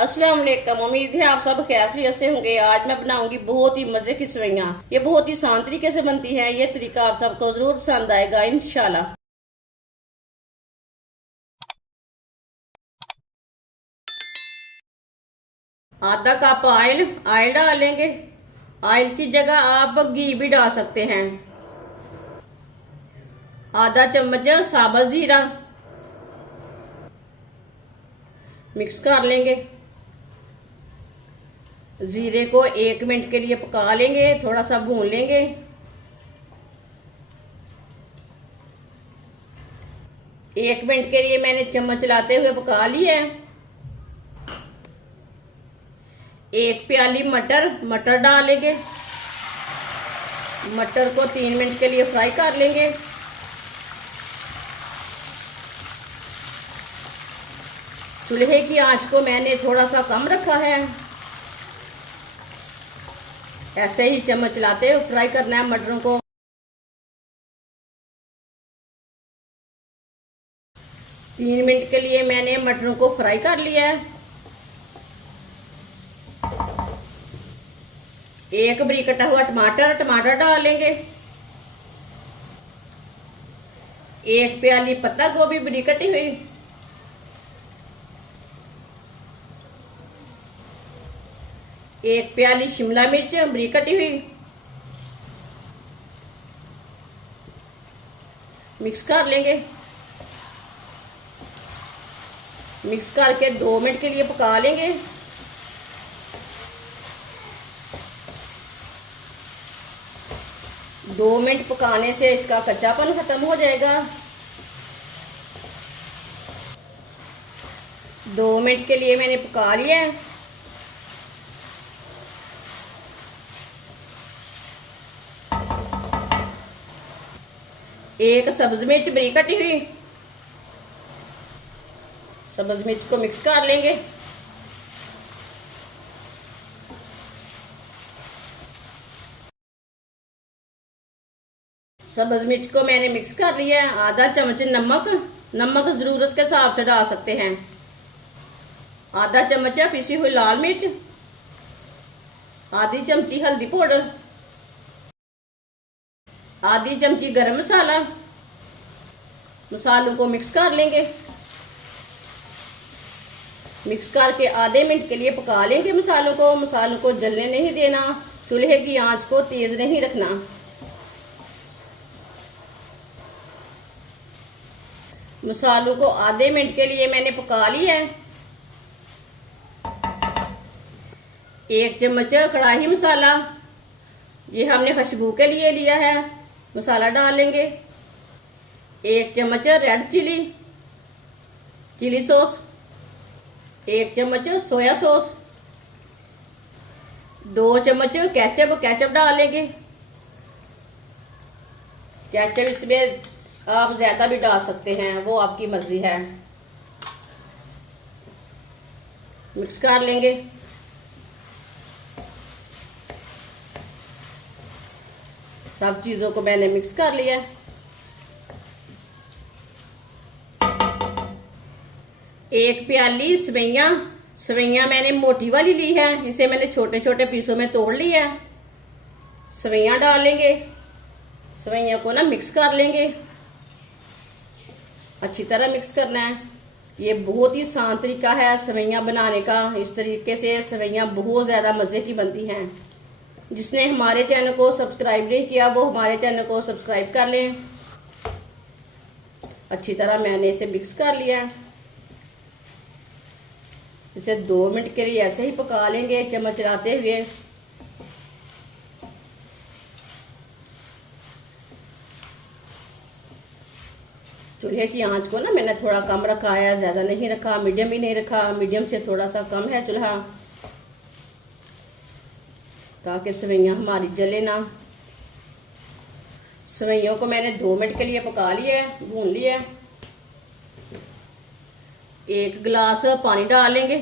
अस्सलाम वालेकुम। उम्मीद है आप सब खैरियत से होंगे। आज मैं बनाऊंगी बहुत ही मजे की सेवइयाँ। ये बहुत ही आसान तरीके से बनती है। ये तरीका आप सबको जरूर पसंद आएगा इंशाल्लाह। आधा कप ऑयल डालेंगे। ऑयल की जगह आप घी भी डाल सकते हैं। आधा चम्मच साबुत जीरा मिक्स कर लेंगे। जीरे को 1 मिनट के लिए पका लेंगे, थोड़ा सा भून लेंगे। 1 मिनट के लिए मैंने चम्मच चलाते हुए पका लिया है। 1 प्याली मटर डालेंगे। मटर को 3 मिनट के लिए फ्राई कर लेंगे। चूल्हे की आंच को मैंने थोड़ा सा कम रखा है। ऐसे ही चम्मच चलाते हुए फ्राई करना है मटरों को। 3 मिनट के लिए मैंने मटरों को फ्राई कर लिया है। एक बारीक कटा हुआ टमाटर डालेंगे। 1 प्याली पत्ता गोभी बारीक कटी हुई। 1 प्याली शिमला मिर्च बारीक कटी हुई। मिक्स कर लेंगे। मिक्स करके 2 मिनट के लिए पका लेंगे। दो मिनट पकाने से इसका कच्चापन खत्म हो जाएगा। 2 मिनट के लिए मैंने पका लिया है। एक सब्ज मिर्च बारीक कटी हुई। सब्ज मिर्च को मिक्स कर लेंगे। सब्ज मिर्च को मैंने मिक्स कर लिया है। आधा चम्मच नमक जरूरत के हिसाब से डाल सकते हैं। आधा चम्मच पिसी हुई लाल मिर्च। आधी चमची हल्दी पाउडर। आधी चमची गरम मसाला। मसालों को मिक्स कर लेंगे। मिक्स करके आधे मिनट के लिए पका लेंगे मसालों को जलने नहीं देना। चूल्हे की आंच को तेज नहीं रखना। मसालों को आधे मिनट के लिए मैंने पका लिया है। 1 चम्मच कढ़ाई मसाला, ये हमने खुशबू के लिए लिया है। मसाला डालेंगे। 1 चम्मच रेड चिली सॉस। 1 चम्मच सोया सॉस। 2 चम्मच केचप डालेंगे। केचप इसमें आप ज्यादा भी डाल सकते हैं, वो आपकी मर्जी है। मिक्स कर लेंगे। सब चीजों को मैंने मिक्स कर लिया। 1 प्याली सवैयाँ मैंने मोटी वाली ली है। इसे मैंने छोटे छोटे पीसों में तोड़ लिया है। सवैयाँ डालेंगे। सवैयाँ को ना मिक्स कर लेंगे। अच्छी तरह मिक्स करना है। ये बहुत ही आसान तरीका है सवैयाँ बनाने का। इस तरीके से सवैयाँ बहुत ज़्यादा मज़े की बनती हैं। जिसने हमारे चैनल को सब्सक्राइब नहीं किया वो हमारे चैनल को सब्सक्राइब कर लें। अच्छी तरह मैंने इसे मिक्स कर लिया है। इसे 2 मिनट के लिए ऐसे ही पका लेंगे चम्मच चलाते हुए। चूल्हे की आंच को ना मैंने थोड़ा कम रखा है, ज़्यादा नहीं रखा, मीडियम भी नहीं रखा। मीडियम से थोड़ा सा कम है चूल्हा, ताकि सवैयाँ हमारी जले ना। सवैयों को मैंने 2 मिनट के लिए पका लिया है, भून लिया है। 1 गिलास पानी डालेंगे।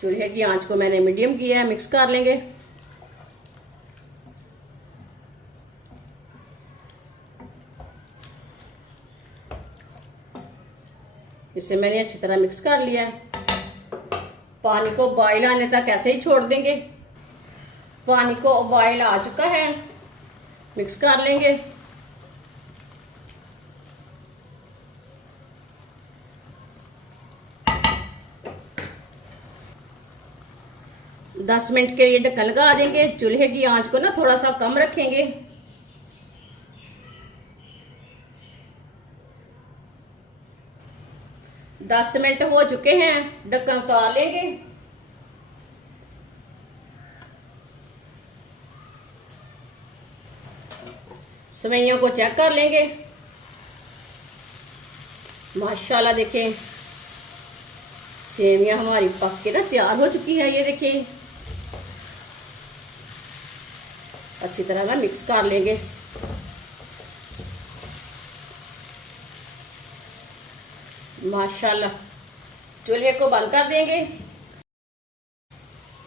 चूल्हे की आंच को मैंने मीडियम किया है। मिक्स कर लेंगे। इसे मैंने अच्छी तरह मिक्स कर लिया है। पानी को बॉयल आने तक ऐसे ही छोड़ देंगे। पानी को बॉयल आ चुका है, मिक्स कर लेंगे। दस मिनट के लिए ढक्कन लगा देंगे। चूल्हे की आंच को ना थोड़ा सा कम रखेंगे। 10 मिनट हो चुके हैं, ढक्कन उतार लेंगे। सेवइयों को चेक कर लेंगे। माशाल्लाह देखें, सेवियां हमारी पक के ना तैयार हो चुकी है। ये देखिए, अच्छी तरह ना मिक्स कर लेंगे। माशाल्लाह, चूल्हे को बंद कर देंगे।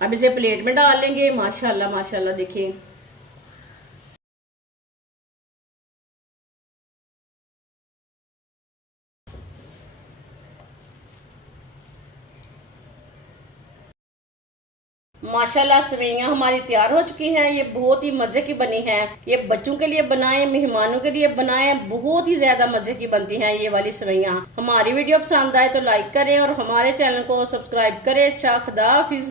अब इसे प्लेट में डाल लेंगे। माशाल्लाह माशाल्लाह देखिए, माशाल्लाह सेवइयां हमारी तैयार हो चुकी हैं। ये बहुत ही मजे की बनी है। ये बच्चों के लिए बनाएं, मेहमानों के लिए बनाएं, बहुत ही ज्यादा मजे की बनती हैं ये वाली सेवइयां। हमारी वीडियो पसंद आए तो लाइक करें और हमारे चैनल को सब्सक्राइब करें। अच्छा, खुदा हाफिज।